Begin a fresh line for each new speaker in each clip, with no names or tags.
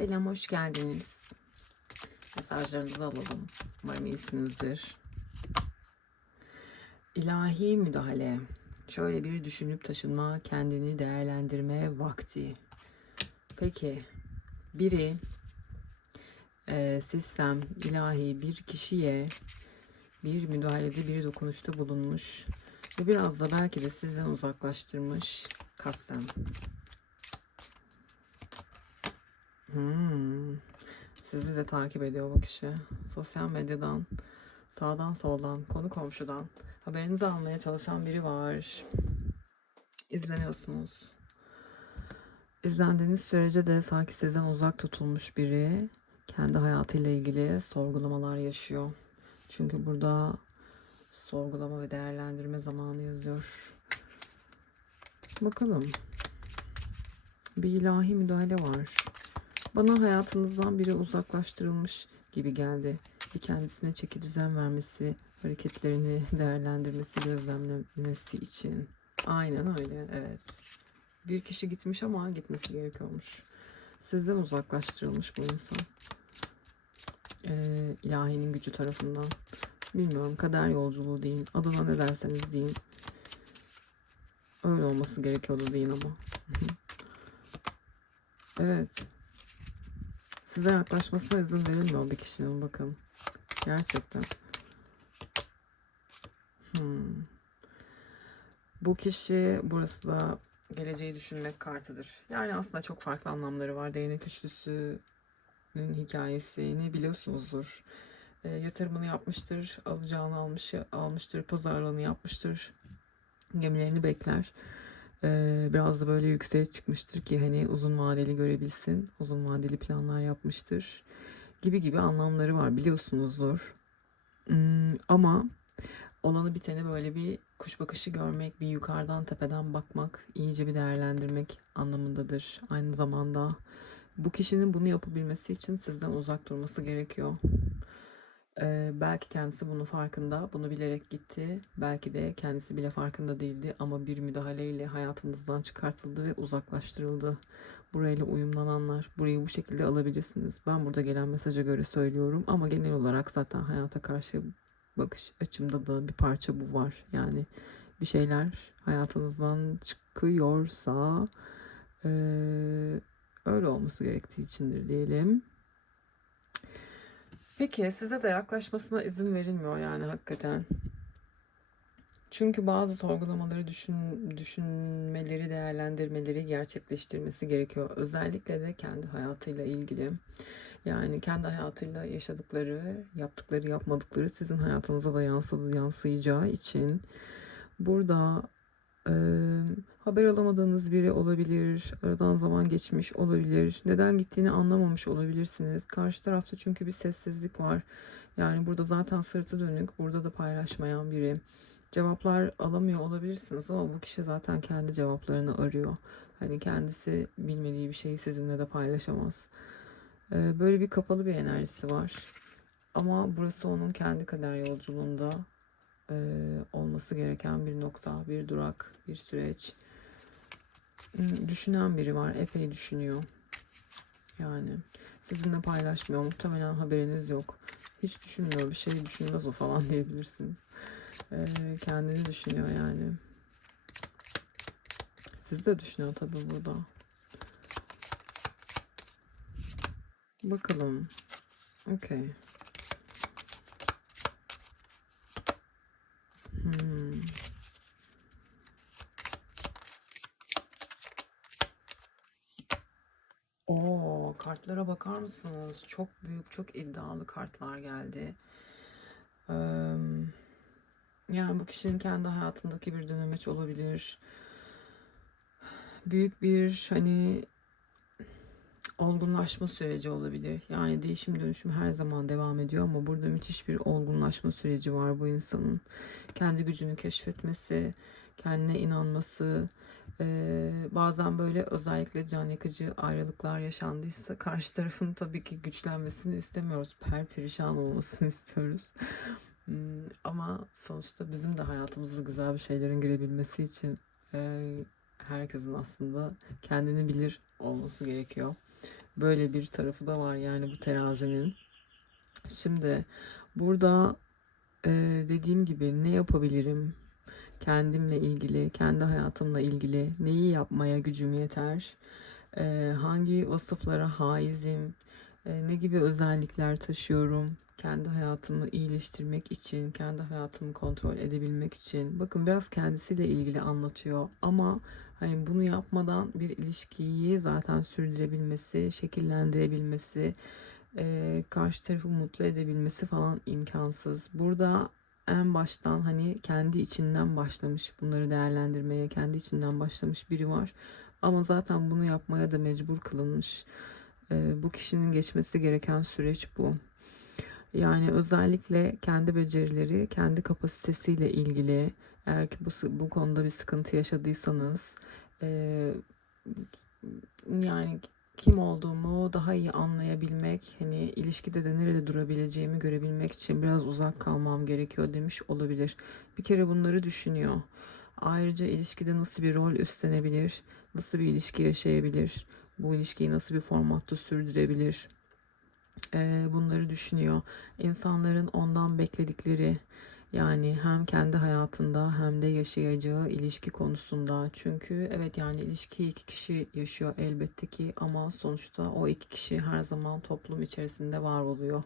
Selam, hoş geldiniz. Mesajlarınızı alalım. Umarım iyisinizdir. İlahi müdahale. Şöyle bir düşünüp taşınma, kendini değerlendirme vakti. Peki, biri e, sistem, ilahi bir kişiye bir müdahalede, bir dokunuşta bulunmuş ve biraz da belki de sizden uzaklaştırmış kasten. Hmm. Sizi de takip ediyor bu kişi. Sosyal medyadan, sağdan soldan, konu komşudan haberinizi almaya çalışan biri var. İzleniyorsunuz. İzlendiğiniz sürece de sanki sizden uzak tutulmuş biri kendi hayatıyla ilgili sorgulamalar yaşıyor. Çünkü burada sorgulama ve değerlendirme zamanı yazıyor. Bakalım. Bir ilahi müdahale var. Bana hayatınızdan biri uzaklaştırılmış gibi geldi. Bir kendisine çeki düzen vermesi, hareketlerini değerlendirmesi, gözlemlemesi için. Aynen öyle, evet. Bir kişi gitmiş ama gitmesi gerekiyormuş. Sizden uzaklaştırılmış bu insan. Ee, ilahinin gücü tarafından. Bilmiyorum, kader yolculuğu deyin. Adına ne derseniz deyin. Öyle olması gerekiyordu deyin ama. evet. Size yaklaşmasına izin verilmiyor bir kişinin bakın. Gerçekten. Hmm. Bu kişi burası da geleceği düşünmek kartıdır. Yani aslında çok farklı anlamları var. Değnek üçlüsünün hikayesini biliyorsunuzdur. E, yatırımını yapmıştır, alacağını almış, almıştır, pazarlığını yapmıştır. Gemilerini bekler. Biraz da böyle yükseğe çıkmıştır ki hani uzun vadeli görebilsin. Uzun vadeli planlar yapmıştır. Gibi gibi anlamları var biliyorsunuzdur. Hmm, ama olanı biteni böyle bir kuş bakışı görmek, bir yukarıdan tepeden bakmak, iyice bir değerlendirmek anlamındadır. Aynı zamanda bu kişinin bunu yapabilmesi için sizden uzak durması gerekiyor. Ee, belki kendisi bunun farkında, bunu bilerek gitti. Belki de kendisi bile farkında değildi ama bir müdahaleyle hayatınızdan çıkartıldı ve uzaklaştırıldı. Burayla uyumlananlar, burayı bu şekilde alabilirsiniz. Ben burada gelen mesaja göre söylüyorum ama genel olarak zaten hayata karşı bakış açımda da bir parça bu var. Yani bir şeyler hayatınızdan çıkıyorsa eee, öyle olması gerektiği içindir diyelim. Peki size de yaklaşmasına izin verilmiyor yani hakikaten. Çünkü bazı sorgulamaları düşün, düşünmeleri, değerlendirmeleri gerçekleştirmesi gerekiyor. Özellikle de kendi hayatıyla ilgili. Yani kendi hayatıyla yaşadıkları, yaptıkları, yapmadıkları sizin hayatınıza da yansıdığı, yansıyacağı için burada e, haber alamadığınız biri olabilir, aradan zaman geçmiş olabilir, neden gittiğini anlamamış olabilirsiniz. Karşı tarafta çünkü bir sessizlik var. Yani burada zaten sırtı dönük, burada da paylaşmayan biri. Cevaplar alamıyor olabilirsiniz ama bu kişi zaten kendi cevaplarını arıyor. Hani kendisi bilmediği bir şeyi sizinle de paylaşamaz. Böyle bir kapalı bir enerjisi var. Ama burası onun kendi kader yolculuğunda e, olması gereken bir nokta, bir durak, bir süreç. Düşünen biri var, epey düşünüyor. Yani sizinle paylaşmıyor, muhtemelen haberiniz yok. Hiç düşünmüyor, bir şey düşünmez o falan diyebilirsiniz. Ee, kendini düşünüyor yani. Siz de düşünüyor tabii burada. Bakalım. Okey. Hmm. Oo, kartlara bakar mısınız? Çok büyük, çok iddialı kartlar geldi. Yani bu kişinin kendi hayatındaki bir dönemeç olabilir. Büyük bir hani olgunlaşma süreci olabilir. Yani değişim dönüşüm her zaman devam ediyor ama burada müthiş bir olgunlaşma süreci var bu insanın. Kendi gücünü keşfetmesi, kendine inanması, eee, bazen böyle özellikle can yakıcı ayrılıklar yaşandıysa karşı tarafın tabii ki güçlenmesini istemiyoruz. Perperişan olmasını istiyoruz. Hmm, Ama sonuçta bizim de hayatımızda güzel bir şeylerin girebilmesi için eee, herkesin aslında kendini bilir olması gerekiyor. Böyle bir tarafı da var yani bu terazinin. Şimdi burada e, dediğim gibi ne yapabilirim? Kendimle ilgili, kendi hayatımla ilgili neyi yapmaya gücüm yeter? E, hangi vasıflara haizim? E, ne gibi özellikler taşıyorum? Kendi hayatımı iyileştirmek için, kendi hayatımı kontrol edebilmek için. Bakın biraz kendisiyle ilgili anlatıyor ama hani bunu yapmadan bir ilişkiyi zaten sürdürebilmesi, şekillendirebilmesi, e, karşı tarafı mutlu edebilmesi falan imkansız. Burada en baştan hani kendi içinden başlamış bunları değerlendirmeye, kendi içinden başlamış biri var. Ama zaten bunu yapmaya da mecbur kılınmış. E, bu kişinin geçmesi gereken süreç bu. Yani özellikle kendi becerileri, kendi kapasitesiyle ilgili eğer ki bu, bu konuda bir sıkıntı yaşadıysanız e, yani kim olduğumu daha iyi anlayabilmek, hani ilişkide de nerede durabileceğimi görebilmek için biraz uzak kalmam gerekiyor demiş olabilir. Bir kere bunları düşünüyor. Ayrıca ilişkide nasıl bir rol üstlenebilir, nasıl bir ilişki yaşayabilir, bu ilişkiyi nasıl bir formatta sürdürebilir, bunları düşünüyor. İnsanların ondan bekledikleri yani hem kendi hayatında hem de yaşayacağı ilişki konusunda. Çünkü evet yani ilişkiyi iki kişi yaşıyor elbette ki ama sonuçta o iki kişi her zaman toplum içerisinde var oluyor.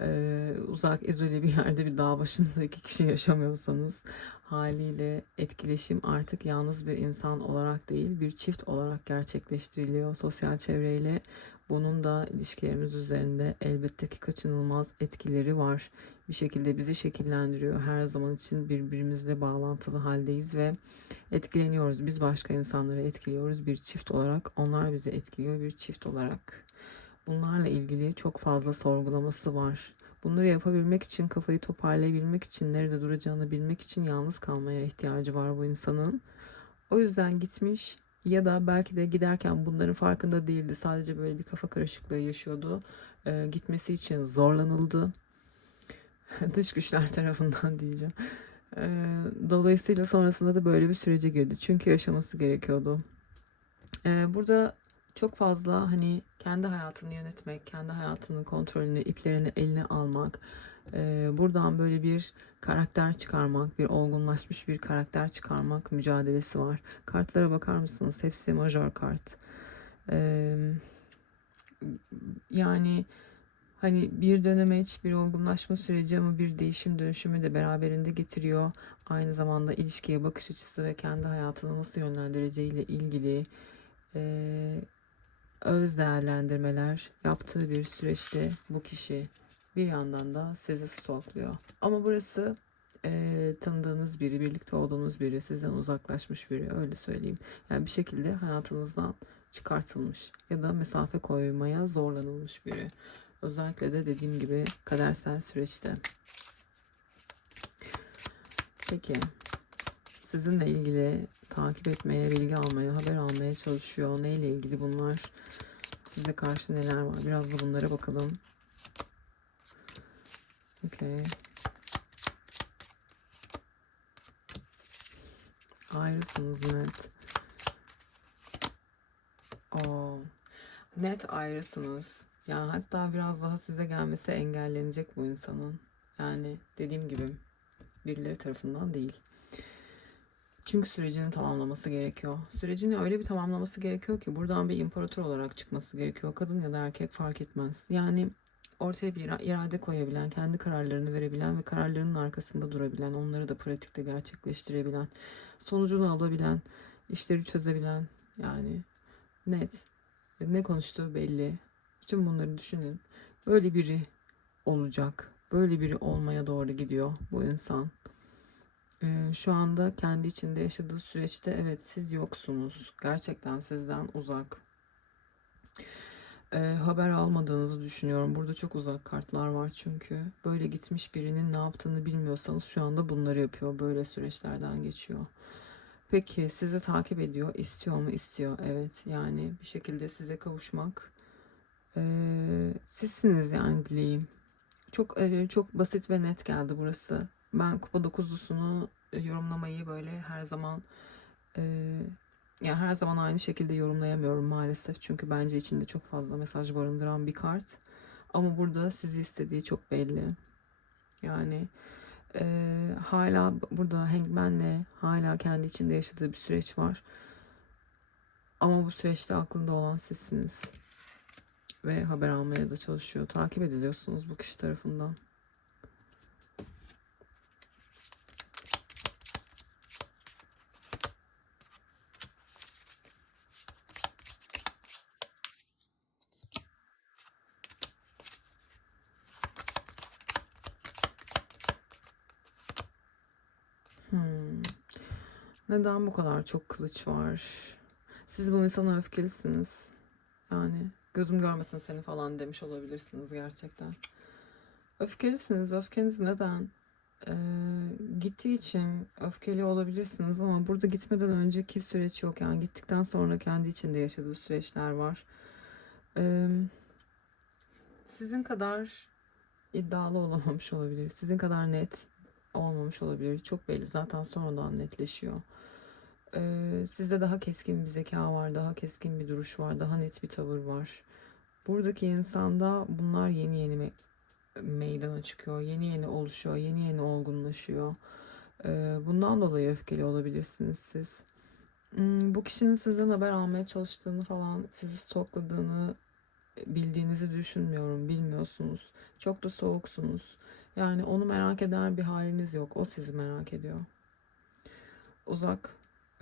Eee, uzak izole bir yerde bir dağ başında iki kişi yaşamıyorsanız haliyle etkileşim artık yalnız bir insan olarak değil bir çift olarak gerçekleştiriliyor sosyal çevreyle. Bunun da ilişkilerimiz üzerinde elbette ki kaçınılmaz etkileri var. Bir şekilde bizi şekillendiriyor. Her zaman için birbirimizle bağlantılı haldeyiz ve etkileniyoruz. Biz başka insanları etkiliyoruz bir çift olarak. Onlar bizi etkiliyor bir çift olarak. Bunlarla ilgili çok fazla sorgulaması var. Bunları yapabilmek için, kafayı toparlayabilmek için, nerede duracağını bilmek için yalnız kalmaya ihtiyacı var bu insanın. O yüzden gitmiş ya da belki de giderken bunların farkında değildi. Sadece böyle bir kafa karışıklığı yaşıyordu. Ee, gitmesi için zorlanıldı. Dış güçler tarafından diyeceğim. Ee, dolayısıyla sonrasında da böyle bir sürece girdi. Çünkü yaşaması gerekiyordu. Ee, burada çok fazla hani kendi hayatını yönetmek, kendi hayatının kontrolünü, iplerini eline almak, e, buradan böyle bir karakter çıkarmak, bir olgunlaşmış bir karakter çıkarmak mücadelesi var. Kartlara bakar mısınız? Hepsi majör kart. Ee, yani hani bir dönemeç, bir olgunlaşma süreci ama bir değişim dönüşümü de beraberinde getiriyor. Aynı zamanda ilişkiye bakış açısı ve kendi hayatını nasıl yönlendireceğiyle ilgili eee, öz değerlendirmeler yaptığı bir süreçte bu kişi bir yandan da sizi stalkluyor. Ama burası eee, tanıdığınız biri, birlikte olduğunuz biri, sizden uzaklaşmış biri öyle söyleyeyim. Yani bir şekilde hayatınızdan çıkartılmış ya da mesafe koymaya zorlanılmış biri. Özellikle de dediğim gibi kadersel süreçte. Peki sizinle ilgili takip etmeye, bilgi almaya, haber almaya çalışıyor. Neyle ilgili bunlar? Size karşı neler var? Biraz da bunlara bakalım. Okey. Ayrısınız net. Oo. Net ayrısınız. Ya hatta biraz daha size gelmesi engellenecek bu insanın. Yani dediğim gibi birileri tarafından değil. Çünkü sürecini tamamlaması gerekiyor. Sürecini öyle bir tamamlaması gerekiyor ki buradan bir imparator olarak çıkması gerekiyor. Kadın ya da erkek fark etmez. Yani ortaya bir ira- irade koyabilen, kendi kararlarını verebilen ve kararlarının arkasında durabilen, onları da pratikte gerçekleştirebilen, sonucunu alabilen, işleri çözebilen yani net, ne konuştuğu belli. Bütün bunları düşünün. Böyle biri olacak. Böyle biri olmaya doğru gidiyor bu insan. Ee, şu anda kendi içinde yaşadığı süreçte evet siz yoksunuz. Gerçekten sizden uzak. Ee, haber almadığınızı düşünüyorum. Burada çok uzak kartlar var çünkü. Böyle gitmiş birinin ne yaptığını bilmiyorsanız şu anda bunları yapıyor. Böyle süreçlerden geçiyor. Peki sizi takip ediyor. İstiyor mu? İstiyor. Evet. Yani bir şekilde size kavuşmak. Ee, sizsiniz yani dileğim. Çok e, çok basit ve net geldi burası. Ben kupa dokuzlusunu e, yorumlamayı böyle her zaman e, Ya her zaman aynı şekilde yorumlayamıyorum maalesef. Çünkü bence içinde çok fazla mesaj barındıran bir kart. Ama burada sizi istediği çok belli. Yani eee, hala burada Hangman'le hala kendi içinde yaşadığı bir süreç var. Ama bu süreçte aklında olan sizsiniz. Ve haber almaya da çalışıyor. Takip ediliyorsunuz bu kişi tarafından. Neden bu kadar çok kılıç var? Siz bu insana öfkelisiniz. Yani gözüm görmesin seni falan demiş olabilirsiniz gerçekten. Öfkelisiniz. Öfkeniz neden? Ee, gittiği için öfkeli olabilirsiniz ama burada gitmeden önceki süreç yok. Yani gittikten sonra kendi içinde yaşadığı süreçler var. Ee, sizin kadar iddialı olamamış olabilir. Sizin kadar net olmamış olabilir. Çok belli zaten sonradan netleşiyor. Ee, sizde daha keskin bir zeka var, daha keskin bir duruş var, daha net bir tavır var. Buradaki insanda bunlar yeni yeni me- meydana çıkıyor, yeni yeni oluşuyor, yeni yeni olgunlaşıyor. Ee, bundan dolayı öfkeli olabilirsiniz siz. Hmm, bu kişinin sizden haber almaya çalıştığını falan, sizi stokladığını bildiğinizi düşünmüyorum, bilmiyorsunuz. Çok da soğuksunuz. Yani onu merak eden bir haliniz yok. O sizi merak ediyor. Uzak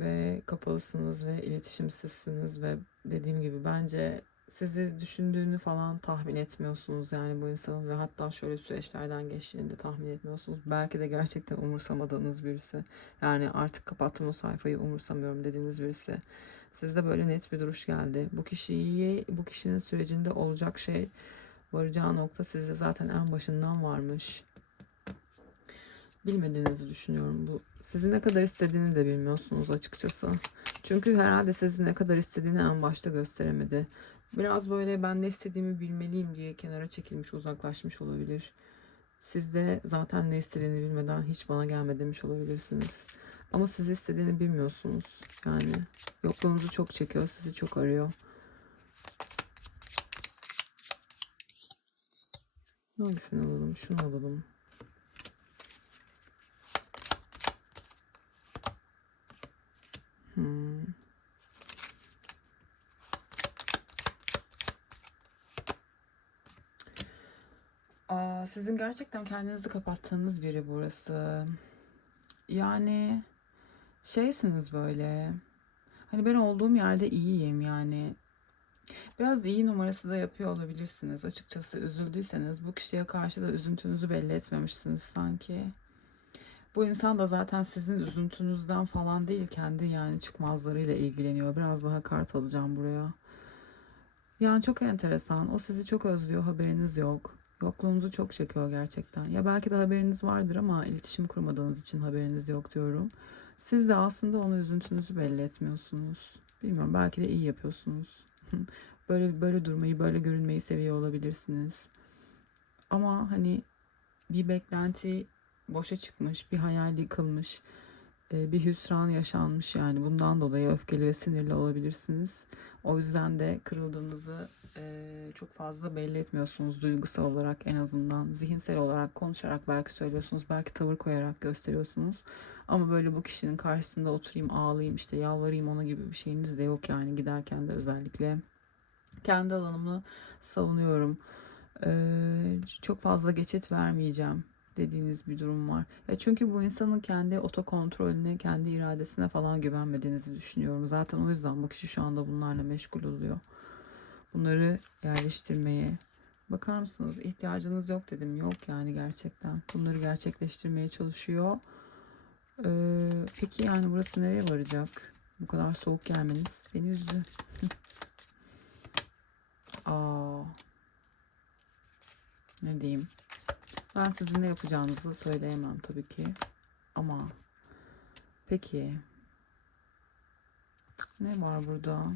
ve kapalısınız ve iletişimsizsiniz ve dediğim gibi bence sizi düşündüğünü falan tahmin etmiyorsunuz yani bu insanın ve hatta şöyle süreçlerden geçtiğini de tahmin etmiyorsunuz. Belki de gerçekten umursamadığınız birisi. Yani artık kapattım o sayfayı umursamıyorum dediğiniz birisi. Sizde böyle net bir duruş geldi. Bu kişiyi, bu kişinin sürecinde olacak şey varacağı nokta sizde zaten en başından varmış. Bilmediğinizi düşünüyorum. Bu sizi ne kadar istediğini de bilmiyorsunuz açıkçası. Çünkü herhalde sizi ne kadar istediğini en başta gösteremedi. Biraz böyle ben ne istediğimi bilmeliyim diye kenara çekilmiş, uzaklaşmış olabilir. Siz de zaten ne istediğini bilmeden hiç bana gelme demiş olabilirsiniz. Ama sizi istediğini bilmiyorsunuz. Yani yokluğunuzu çok çekiyor, sizi çok arıyor. Hangisini alalım? Şunu alalım. Hmm. Aa, sizin gerçekten kendinizi kapattığınız biri burası. Yani şeysiniz böyle. Hani ben olduğum yerde iyiyim yani. Biraz iyi numarası da yapıyor olabilirsiniz. Açıkçası üzüldüyseniz bu kişiye karşı da üzüntünüzü belli etmemişsiniz sanki. Bu insan da zaten sizin üzüntünüzden falan değil kendi yani çıkmazlarıyla ilgileniyor. Biraz daha kart alacağım buraya. Yani çok enteresan. O sizi çok özlüyor, haberiniz yok. Yokluğunuzu çok çekiyor gerçekten. Ya belki de haberiniz vardır ama iletişim kurmadığınız için haberiniz yok diyorum. Siz de aslında ona üzüntünüzü belli etmiyorsunuz. Bilmiyorum belki de iyi yapıyorsunuz. Böyle böyle durmayı, böyle görünmeyi seviyor olabilirsiniz. Ama hani bir beklenti boşa çıkmış, bir hayal yıkılmış, bir hüsran yaşanmış yani bundan dolayı öfkeli ve sinirli olabilirsiniz. O yüzden de kırıldığınızı e, çok fazla belli etmiyorsunuz duygusal olarak en azından zihinsel olarak konuşarak belki söylüyorsunuz, belki tavır koyarak gösteriyorsunuz. Ama böyle bu kişinin karşısında oturayım, ağlayayım, işte yalvarayım ona gibi bir şeyiniz de yok yani giderken de özellikle. Kendi alanımı savunuyorum. Ee, çok fazla geçit vermeyeceğim dediğiniz bir durum var. Ya çünkü bu insanın kendi otokontrolüne, kendi iradesine falan güvenmediğinizi düşünüyorum. Zaten o yüzden bu kişi şu anda bunlarla meşgul oluyor. Bunları yerleştirmeye. Bakar mısınız? İhtiyacınız yok dedim. Yok yani gerçekten. Bunları gerçekleştirmeye çalışıyor. Ee, peki yani burası nereye varacak? Bu kadar soğuk gelmeniz beni üzdü. Aa, ne diyeyim? Ben sizin ne yapacağınızı söyleyemem tabii ki. Ama peki ne var burada?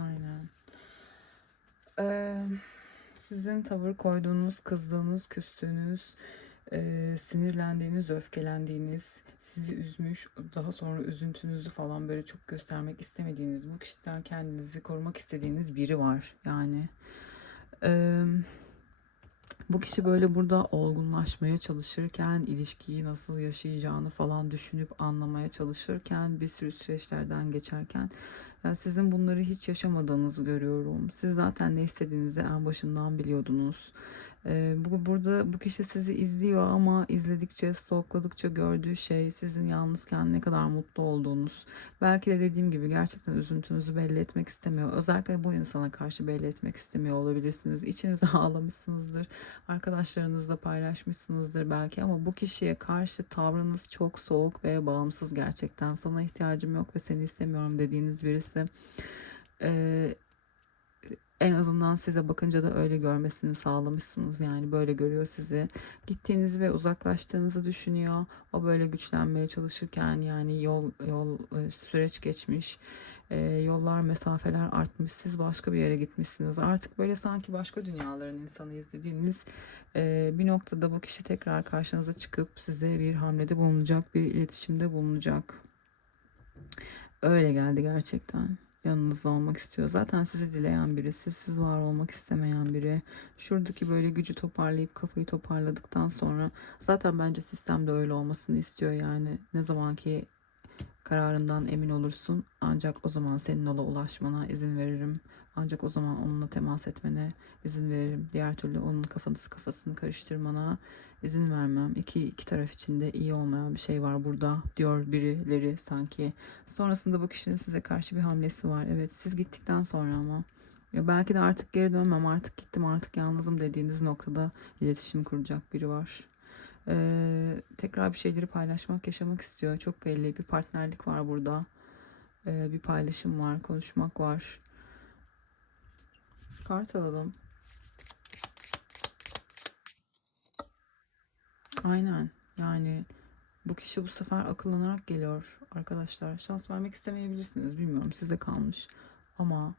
Aynen. Ee, Sizin tavır koyduğunuz, kızdığınız, küstüğünüz, e, sinirlendiğiniz, öfkelendiğiniz, sizi üzmüş, daha sonra üzüntünüzü falan böyle çok göstermek istemediğiniz, bu kişiden kendinizi korumak istediğiniz biri var. Yani e, bu kişi böyle burada olgunlaşmaya çalışırken, ilişkiyi nasıl yaşayacağını falan düşünüp anlamaya çalışırken, bir sürü süreçlerden geçerken yani sizin bunları hiç yaşamadığınızı görüyorum. Siz zaten ne istediğinizi en başından biliyordunuz. Ee, bu burada bu kişi sizi izliyor ama izledikçe, stalkladıkça gördüğü şey sizin yalnızken ne kadar mutlu olduğunuz. Belki de dediğim gibi gerçekten üzüntünüzü belli etmek istemiyor. Özellikle bu insana karşı belli etmek istemiyor olabilirsiniz. İçinize ağlamışsınızdır. Arkadaşlarınızla paylaşmışsınızdır belki ama bu kişiye karşı tavrınız çok soğuk ve bağımsız gerçekten. Sana ihtiyacım yok ve seni istemiyorum dediğiniz birisi. Ee, en azından size bakınca da öyle görmesini sağlamışsınız. Yani böyle görüyor sizi. Gittiğinizi ve uzaklaştığınızı düşünüyor. O böyle güçlenmeye çalışırken yani yol yol e, süreç geçmiş. E, yollar, mesafeler artmış. Siz başka bir yere gitmişsiniz. Artık böyle sanki başka dünyaların insanı izlediğiniz e, bir noktada bu kişi tekrar karşınıza çıkıp size bir hamlede bulunacak, bir iletişimde bulunacak. Öyle geldi gerçekten yanınızda olmak istiyor. Zaten sizi dileyen biri, siz var olmak istemeyen biri. Şuradaki böyle gücü toparlayıp kafayı toparladıktan sonra zaten bence sistemde öyle olmasını istiyor yani. Ne zaman ki kararından emin olursun ancak o zaman senin ola ulaşmana izin veririm. Ancak o zaman onunla temas etmene izin veririm. Diğer türlü onun kafası kafasını karıştırmana izin vermem. İki, iki taraf için de iyi olmayan bir şey var burada diyor birileri sanki. Sonrasında bu kişinin size karşı bir hamlesi var. Evet siz gittikten sonra ama ya belki de artık geri dönmem artık gittim artık yalnızım dediğiniz noktada iletişim kuracak biri var. Ee, tekrar bir şeyleri paylaşmak, yaşamak istiyor. Çok belli bir partnerlik var burada. Ee, bir paylaşım var, konuşmak var. Kart alalım. Aynen. Yani bu kişi bu sefer akıllanarak geliyor arkadaşlar. Şans vermek istemeyebilirsiniz. Bilmiyorum size kalmış. Ama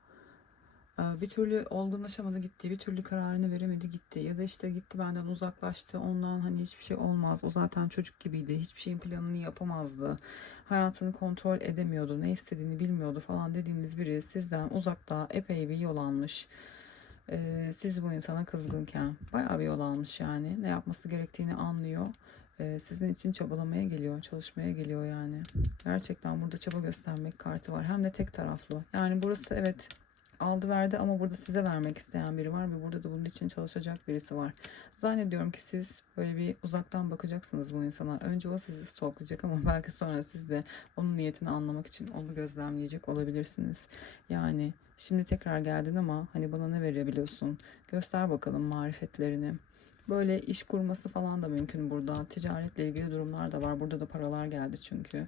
e, bir türlü olgunlaşamadı gitti. Bir türlü kararını veremedi gitti. Ya da işte gitti benden uzaklaştı. Ondan hani hiçbir şey olmaz. O zaten çocuk gibiydi. Hiçbir şeyin planını yapamazdı. Hayatını kontrol edemiyordu. Ne istediğini bilmiyordu falan dediğiniz biri sizden uzakta epey bir yol almış. Ee, siz bu insana kızgınken bayağı bir yol almış yani. Ne yapması gerektiğini anlıyor. Ee, sizin için çabalamaya geliyor, çalışmaya geliyor yani. Gerçekten burada çaba göstermek kartı var. Hem de tek taraflı. Yani burası evet aldı verdi ama burada size vermek isteyen biri var ve burada da bunun için çalışacak birisi var. Zannediyorum ki siz böyle bir uzaktan bakacaksınız bu insana. Önce o sizi stalklayacak ama belki sonra siz de onun niyetini anlamak için onu gözlemleyecek olabilirsiniz. Yani şimdi tekrar geldin ama hani bana ne verebiliyorsun? Göster bakalım marifetlerini. Böyle iş kurması falan da mümkün burada. Ticaretle ilgili durumlar da var. Burada da paralar geldi çünkü.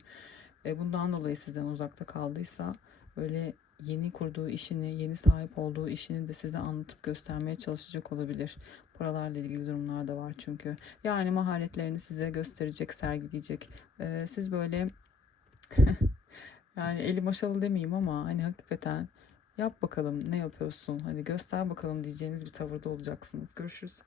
E bundan dolayı sizden uzakta kaldıysa böyle yeni kurduğu işini, yeni sahip olduğu işini de size anlatıp göstermeye çalışacak olabilir. Paralarla ilgili durumlar da var çünkü. Yani maharetlerini size gösterecek, sergileyecek. Ee, siz böyle yani eli maşalı demeyeyim ama hani hakikaten yap bakalım ne yapıyorsun, hani göster bakalım diyeceğiniz bir tavırda olacaksınız. Görüşürüz.